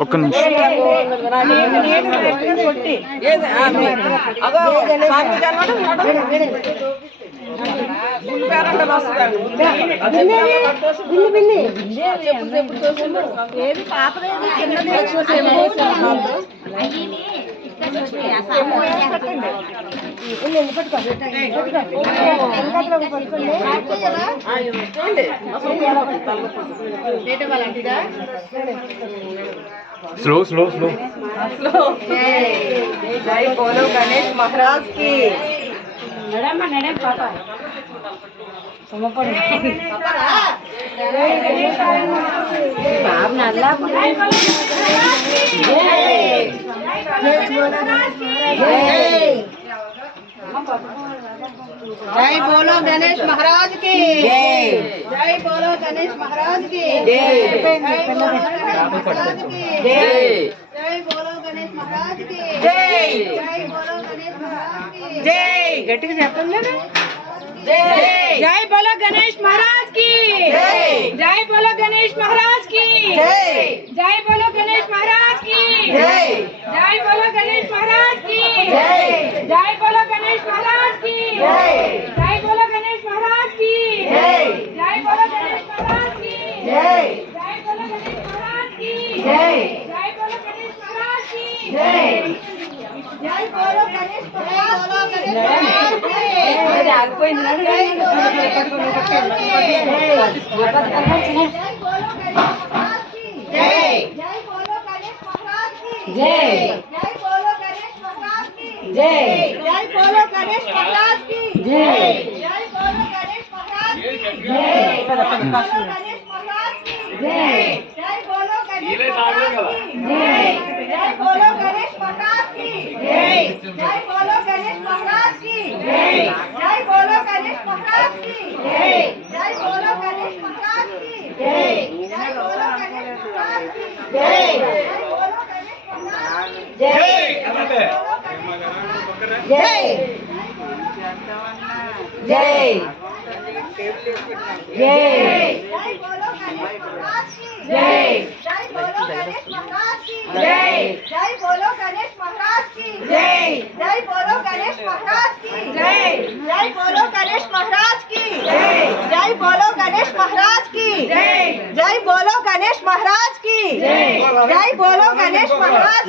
ఒక్క నిమిషం. Slow slow slow जय बोलो गणेश महाराज की पापा जय बोलो गणेश महाराज की जय बोलो गणेश महाराज की जय बोलो गणेश महाराज की जय बोलो गणेश महाराज की जय बोलो गणेश महाराज की जय गट्टी చెప్పండి जय बोलो गणेश महाराज की जय बोलो गणेश महाराज की जय बोलो गणेश महाराज की जय बोलो गणेश महाराज की जय बोलो गणेश महाराज की जय बोलो गणेश महाराज की जय बोलो गणेश महाराज की जय बोलो गणेश महाराज की जय बोलो गणेश महाराज की जय बोलो गणेश महाराज की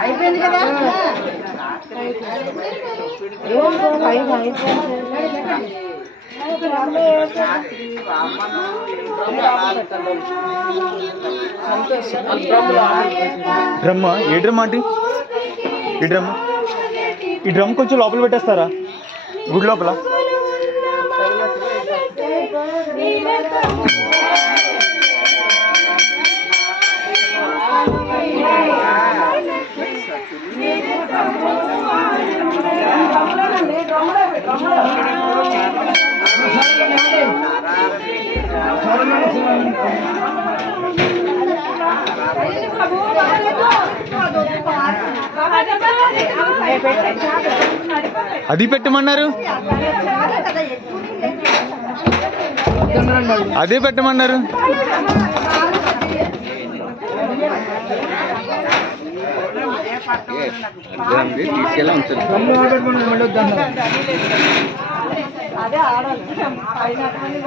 అయిపోయింది కదా డ్రమ్ ఏ డ్రమ్ ఆంటీ ఈ డ్రమ్ కొంచెం లోపల పెట్టేస్తారా గుడి లోపల అది పెట్టమన్నారు అదే పెట్టమన్నారు అదే ఆడాలి అయిపోయింది